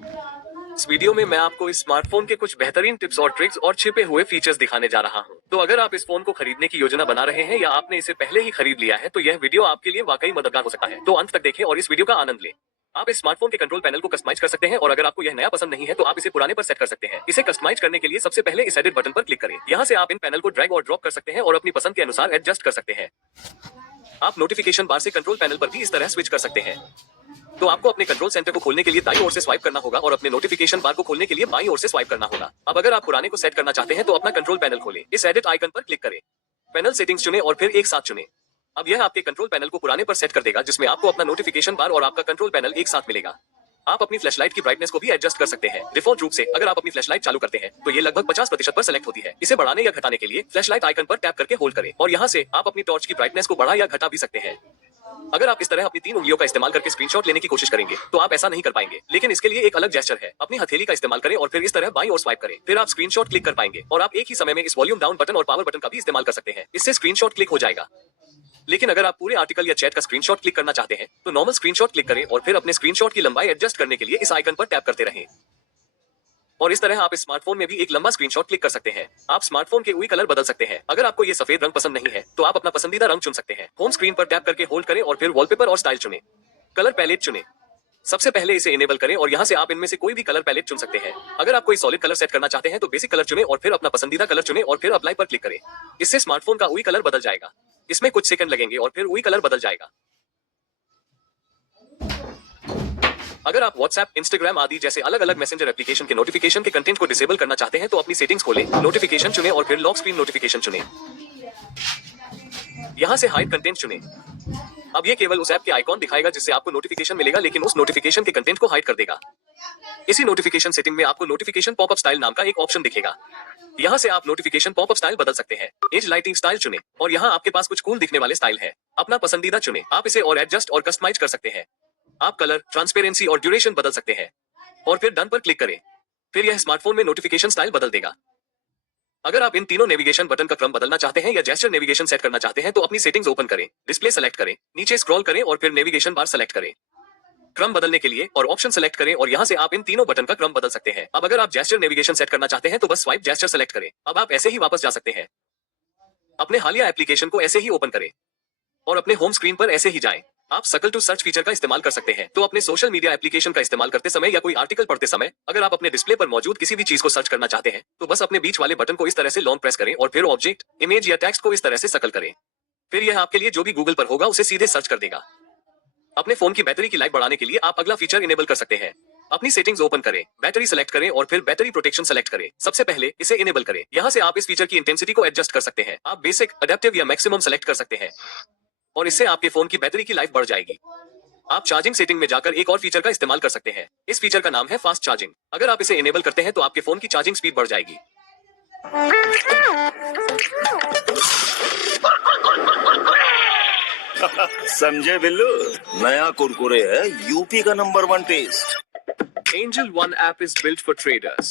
इस वीडियो में मैं आपको इस स्मार्टफोन के कुछ बेहतरीन टिप्स और ट्रिक्स और छिपे हुए फीचर्स दिखाने जा रहा हूं। तो अगर आप इस फोन को खरीदने की योजना बना रहे हैं या आपने इसे पहले ही खरीद लिया है तो यह वीडियो आपके लिए वाकई मददगार हो सकता है। तो अंत तक देखें और इस वीडियो का आनंद लें। आप इस स्मार्टफोन के कंट्रोल पैनल को कस्टमाइज कर सकते हैं और अगर आपको यह नया पसंद नहीं है तो आप इसे पुराने पर सेट कर सकते हैं। इसे कस्टमाइज करने के लिए सबसे पहले इस एडिट बटन पर क्लिक करें। यहाँ से आप इन पैनल को ड्रैग और ड्रॉप कर सकते हैं और अपनी पसंद के अनुसार एडजस्ट कर सकते हैं। आप नोटिफिकेशन बार से कंट्रोल पैनल पर भी इस तरह स्विच कर सकते हैं। तो आपको अपने कंट्रोल सेंटर को खोलने के लिए दाईं ओर से स्वाइप करना होगा और अपने नोटिफिकेशन बार को खोलने के लिए बाईं ओर से स्वाइप करना होगा। अब अगर आप पुराने को सेट करना चाहते हैं तो अपना कंट्रोल पैनल खोलें, इस एडिट आइकन पर क्लिक करें, पैनल सेटिंग्स चुनें और फिर एक साथ चुनें। अब यह आपके कंट्रोल पैनल को पुराने पर सेट कर देगा जिसमें आपको अपना नोटिफिकेशन बार और आपका कंट्रोल पैनल एक साथ मिलेगा। आप अपनी फ्लैशलाइट की ब्राइटनेस को भी एडजस्ट कर सकते हैं। डिफॉल्ट रूप से अगर आप अपनी फ्लैशलाइट चालू करते हैं तो ये लगभग 50% पर सेलेक्ट होती है। इसे बढ़ाने या घटाने के लिए फ्लैशलाइट आइकन पर टैप करके होल्ड करें और यहाँ से आप अपनी टॉर्च की ब्राइटनेस को बढ़ा या घटा भी सकते हैं। अगर आप इस तरह अपनी 3 उंगलियों का इस्तेमाल करके स्क्रीनशॉट लेने की कोशिश करेंगे तो आप ऐसा नहीं कर पाएंगे, लेकिन इसके लिए एक अलग जेस्चर है। अपनी हथेली का इस्तेमाल करें और फिर इस तरह बाईं ओर स्वाइप करें, फिर आप स्क्रीनशॉट क्लिक कर पाएंगे और आप एक ही समय में इस वॉल्यूम डाउन बटन और पावर बटन का भी इस्तेमाल कर सकते हैं। इससे स्क्रीनशॉट क्लिक हो जाएगा। लेकिन अगर आप पूरे आर्टिकल या चैट का स्क्रीनशॉट क्लिक करना चाहते हैं तो नॉर्मल स्क्रीनशॉट क्लिक करें और फिर अपने स्क्रीनशॉट की लंबाई एडजस्ट करने के लिए इस आइकन पर टैप करते रहें। और इस तरह आप इस स्मार्टफोन में भी एक लंबा स्क्रीनशॉट क्लिक कर सकते हैं। आप स्मार्टफोन के UI कलर बदल सकते हैं। अगर आपको ये सफेद रंग पसंद नहीं है तो आप अपना पसंदीदा रंग चुन सकते हैं। होम स्क्रीन पर टैप करके होल्ड करें और फिर वॉलपेपर और स्टाइल चुनें। कलर पैलेट चुनें। सबसे पहले इसे इनेबल करें और यहाँ से आप इनमें से कोई भी कलर पैलेट चुन सकते हैं। अगर आप कोई सॉलिड कलर सेट करना चाहते हैं तो बेसिक कलर चुनें और फिर अपना पसंदीदा कलर चुनें और फिर अप्लाई पर क्लिक करें। इससे स्मार्टफोन का UI कलर बदल जाएगा। इसमें कुछ सेकंड लगेंगे और फिर UI कलर बदल जाएगा। अगर आप WhatsApp, Instagram आदि जैसे अलग अलग मैसेंजर एप्लीकेशन के नोटिफिकेशन के कंटेंट को डिसेबल करना चाहते हैं तो अपनी सेटिंग्स खोलें, नोटिफिकेशन चुनें और फिर लॉक स्क्रीन नोटिफिकेशन चुनें। यहाँ से हाइड कंटेंट चुनें। अब ये केवल उस ऐप के आइकॉन दिखाएगा जिससे आपको नोटिफिकेशन मिलेगा, लेकिन उस नोटिफिकेशन के कंटेंट को हाइड कर देगा। इसी नोटिफिकेशन सेटिंग में आपको नोटिफिकेशन पॉपअप स्टाइल नाम का एक ऑप्शन दिखेगा। यहाँ से आप नोटिफिकेशन पॉपअप स्टाइल बदल सकते हैं। एज लाइटिंग स्टाइल चुनें और यहाँ आपके पास कुछ कूल दिखने वाले स्टाइल है। अपना पसंदीदा चुनें। आप इसे और एडजस्ट और कस्टमाइज कर सकते हैं। आप कलर, ट्रांसपेरेंसी और ड्यूरेशन बदल सकते हैं और फिर डन पर क्लिक करें। फिर यह स्मार्टफोन में नोटिफिकेशन स्टाइल बदल देगा। अगर आप इन तीनों नेविगेशन बटन का क्रम बदलना चाहते हैं या जेस्चर नेविगेशन सेट करना चाहते हैं तो अपनी सेटिंग्स ओपन करें, डिस्प्ले सेलेक्ट करें, नीचे स्क्रॉल करें और फिर नेविगेशन बार सेलेक्ट करें। क्रम बदलने के लिए और ऑप्शन सेलेक्ट करें और यहाँ से आप इन तीनों बटन का क्रम बदल सकते हैं। अब अगर आप जेस्चर नेविगेशन सेट करना चाहते हैं तो बस स्वाइप जेस्चर सेलेक्ट करें। अब आप ऐसे ही वापस जा सकते हैं। अपने हालिया एप्लीकेशन को ऐसे ही ओपन करें और अपने होम स्क्रीन पर ऐसे ही जाएं। आप सर्कल टू सर्च फीचर का इस्तेमाल कर सकते हैं। तो अपने सोशल मीडिया एप्लीकेशन का इस्तेमाल करते समय या कोई आर्टिकल पढ़ते समय अगर आप अपने डिस्प्ले पर मौजूद किसी भी चीज को सर्च करना चाहते हैं तो बस अपने बीच वाले बटन को इस तरह से लॉन्ग प्रेस करें और फिर ऑब्जेक्ट, इमेज या टेक्स्ट को इस तरह से सर्कल करें। फिर यह आपके लिए जो भी गूगल पर होगा उसे सीधे सर्च कर देगा। अपने फोन की बैटरी की लाइफ बढ़ाने के लिए आप अगला फीचर इनेबल कर सकते हैं। अपनी सेटिंग्स ओपन करें, बैटरी सेलेक्ट करें और फिर बैटरी प्रोटेक्शन सेलेक्ट करें। सबसे पहले इसे इनेबल करें। यहाँ से आप इस फीचर की इंटेंसिटी को एडजस्ट कर सकते हैं। आप बेसिक, अडेप्टिव या मैक्सिमम सेलेक्ट कर सकते हैं और इससे आपके फोन की बैटरी की लाइफ बढ़ जाएगी। आप चार्जिंग सेटिंग में जाकर एक और फीचर का इस्तेमाल कर सकते हैं। इस फीचर का नाम है फास्ट चार्जिंग। अगर आप इसे इनेबल करते हैं तो आपके फोन की चार्जिंग स्पीड बढ़ जाएगी। समझे बिल्लू, नया कुरकुरे है यूपी का number 1 test. Angel One app is built for traders.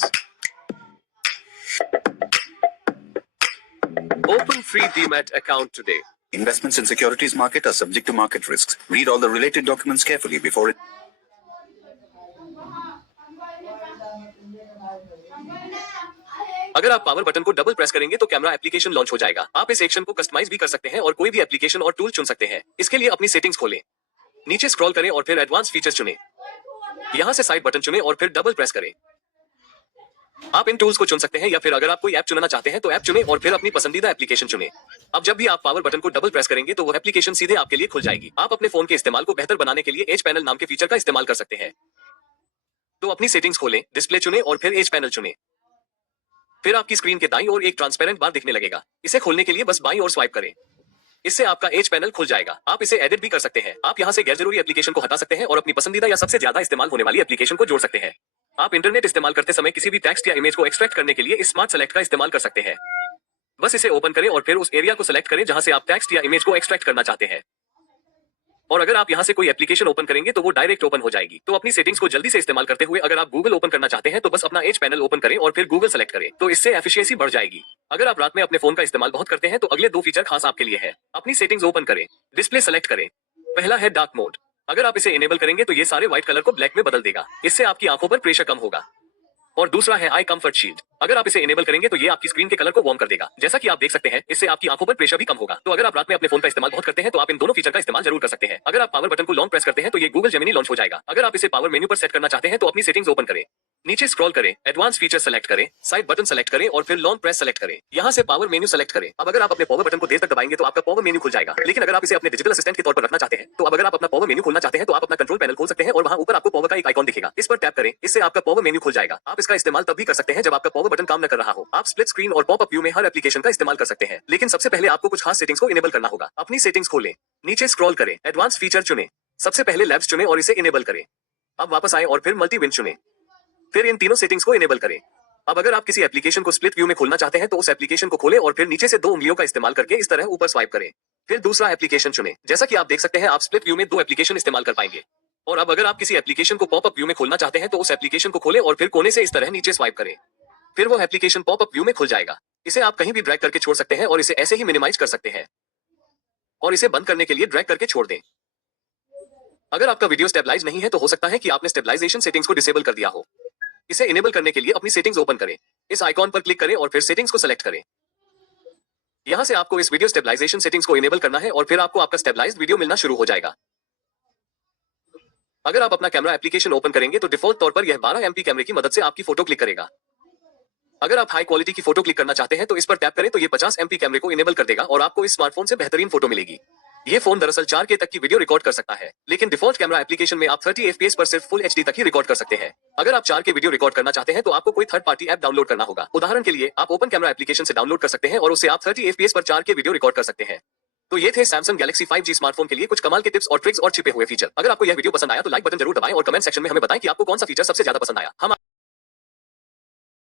Open free Demat account today. Investments in securities market are subject to market risks. Read all the related documents carefully before it. अगर आप power button को double press करेंगे तो camera application launch हो जाएगा। आप इस action को कस्टमाइज भी कर सकते हैं और कोई भी एप्लीकेशन और टूल चुन सकते हैं। इसके लिए अपनी सेटिंग्स खोलें, नीचे स्क्रॉल करें और फिर एडवांस फीचर्स चुनें। यहाँ से साइड बटन चुनें और फिर डबल प्रेस करें। आप इन टूल्स को चुन सकते हैं या फिर अगर आप कोई ऐप चुनना चाहते हैं तो ऐप चुनें और फिर अपनी पसंदीदा एप्लीकेशन चुनें। अब जब भी आप पावर बटन को डबल प्रेस करेंगे तो वो एप्लीकेशन सीधे आपके लिए खुल जाएगी। आप अपने फोन के इस्तेमाल को बेहतर बनाने के लिए एज पैनल नाम के फीचर का इस्तेमाल कर सकते हैं। तो अपनी सेटिंग्स खोलें, डिस्प्ले चुनें और फिर एज पैनल चुनें। फिर आपकी स्क्रीन के दाईं ओर एक ट्रांसपेरेंट बार दिखने लगेगा। इसे खोलने के लिए बस बाईं ओर स्वाइप करें। इससे आपका एज पैनल खुल जाएगा। आप इसे एडिट भी कर सकते हैं। आप यहाँ से गैर जरूरी एप्लीकेशन को हटा सकते हैं और अपनी पसंदीदा या सबसे ज्यादा इस्तेमाल होने वाली एप्लीकेशन को जोड़ सकते हैं। आप इंटरनेट इस्तेमाल करते समय किसी भी टेक्स्ट या इमेज को एक्सट्रैक्ट करने के लिए इस स्मार्ट सेलेक्ट का इस्तेमाल कर सकते हैं। बस इसे ओपन करें और फिर उस एरिया को सेलेक्ट करें जहां से आप टेक्स्ट या इमेज को एक्सट्रैक्ट करना चाहते हैं। और अगर आप यहाँ से कोई एप्लीकेशन ओपन करेंगे तो वो डायरेक्ट ओपन हो जाएगी। तो अपनी सेटिंग्स को जल्दी से इस्तेमाल करते हुए अगर आप गूगल ओपन करना चाहते हैं तो बस अपना एज पैनल ओपन करें और फिर गूगल सेलेक्ट करें। तो इससे एफिशिएंसी बढ़ जाएगी। अगर आप रात में अपने फोन का इस्तेमाल बहुत करते हैं तो अगले 2 फीचर खास आपके लिए है। अपनी सेटिंग्स ओपन करें, डिस्प्ले सेलेक्ट करें। पहला है डार्क मोड। अगर आप इसे इनेबल करेंगे तो ये सारे व्हाइट कलर को ब्लैक में बदल देगा। इससे आपकी आंखों पर प्रेशर कम होगा। और दूसरा है आई कंफर्ट शील्ड। अगर आप इसे इनेबल करेंगे तो ये आपकी स्क्रीन के कलर को वार्म कर देगा। जैसा कि आप देख सकते हैं, इससे आपकी आंखों पर प्रेशर भी कम होगा। तो अगर आप रात में अपने फोन का इस्तेमाल बहुत करते हैं तो आप इन दोनों फीचर का इस्तेमाल जरूर कर सकते हैं। अगर आप पावर बटन को लॉन्ग प्रेस करते हैं तो ये गूगल जेमिनी लॉन्च हो जाएगा। अगर आप इसे पावर मेन्यू पर सेट करना चाहते हैं तो अपनी सेटिंग्स ओपन करें, नीचे स्क्रॉल करें, एडवांस फीचर सेलेक्ट करें, साइड बटन सेलेक्ट करें और फिर लॉन्ग प्रेस सेलेक्ट करें। यहाँ से पावर मेन्यू सेलेक्ट करें। अब अगर आप अपने पावर बटन को देर तक दबाएंगे तो आपका पावर मेन्यू खुल जाएगा। लेकिन अगर आप इसे अपने डिजिटल असिस्टेंट के तौर पर रखना चाहते हैं तो अब अगर आप अपना पावर मेन्यू खोलना चाहते हैं तो आप अपना कंट्रोल पैनल खोल सकते हैं और वहां ऊपर आपको पावर का एक आइकॉन दिखेगा। इस पर टैप करें, इससे आपका पावर मेन्यू खुल जाएगा। आप इसका इस्तेमाल तब भी कर सकते हैं जब आपका पावर बटन काम न कर रहा हो। आप स्प्लिट स्क्रीन और पॉप अप व्यू में हर एप्लीकेशन का इस्तेमाल कर सकते हैं। लेकिन सबसे पहले आपको कुछ खास सेटिंग्स को इनेबल करना होगा। अपनी सेटिंग्स खोलें, नीचे स्क्रॉल करें, एडवांस फीचर चुनें, सबसे पहले लैब्स चुनें और इसे इनेबल करें। अब वापस आएं और फिर मल्टी विंड चुनें, फिर इन तीनों सेटिंग्स को इनेबल करें। अब अगर आप किसी एप्लीकेशन को स्प्लिट व्यू में खोलना चाहते हैं तो उस एप्लीकेशन को खोलें और फिर नीचे से 2 उंगलियों का इस्तेमाल करके इस तरह ऊपर स्वाइप करें। फिर दूसरा एप्लीकेशन चुनें। जैसा कि आप देख सकते हैं, आप स्प्लिट व्यू में 2 एप्लीकेशन इस्तेमाल कर पाएंगे। और अब अगर आप किसी एप्लीकेशन को पॉप अप व्यू में खोलना चाहते हैं तो उस एप्लीकेशन को खोलें और फिर कोने से इस तरह नीचे स्वाइप करें। फिर वो एप्लीकेशन पॉप अप व्यू में खुल जाएगा। इसे आप कहीं भी ड्रैग करके छोड़ सकते हैं और इसे ऐसे ही मिनिमाइज कर सकते हैं और इसे बंद करने के लिए ड्रैग करके छोड़ दें। अगर आपका वीडियो स्टेबलाइज नहीं है तो हो सकता है कि आपने स्टेबलाइजेशन सेटिंग्स को डिसेबल कर दिया हो। इसे इनेबल करने के लिए अपनी सेटिंग्स ओपन करें, इस आइकॉन पर क्लिक करें और फिर सेटिंग्स को सेलेक्ट करें। यहां से आपको इस वीडियो स्टेबलाइजेशन सेटिंग्स को इनेबल करना है और फिर आपको आपका स्टेबलाइज्ड वीडियो मिलना शुरू हो जाएगा। अगर आप अपना कैमरा एप्लीकेशन ओपन करेंगे तो डिफॉल्ट तौर पर यह 12 MP कैमरे की मदद से आपकी फोटो क्लिक करेगा। अगर आप हाई क्वालिटी की फोटो क्लिक करना चाहते हैं तो इस पर टैप करें तो ये 50 MP कैमरे को इनेबल कर देगा और आपको इस स्मार्टफोन से बेहतरीन फोटो मिलेगी। ये फोन दरअसल 4K तक की वीडियो रिकॉर्ड कर सकता है, लेकिन डिफॉल्ट कैमरा एप्लीकेशन में आप 30 FPS पर सिर्फ फुल HD तक ही रिकॉर्ड कर सकते हैं। अगर आप 4K वीडियो रिकॉर्ड करना चाहते हैं तो आपको कोई थर्ड पार्टी ऐप डाउनलोड करना होगा। उदाहरण के लिए आप ओपन कैमरा एप्लीकेशन से डाउनलोड कर सकते हैं और उससे आप 30 FPS पर 4K वीडियो रिकॉर्ड कर सकते हैं। तो ये थे सैमसंग गैलेक्सी 5G स्मार्टफोन के लिए कुछ कमाल के टिप्स और ट्रिक्स और छिपे हुए फीचर। अगर आपको यह वीडियो पसंद आया तो लाइक बटन जरूर दबाएं और कमेंट सेक्शन में हमें बताएं कि आपको कौन सा फीचर सबसे ज्यादा पसंद आया। हम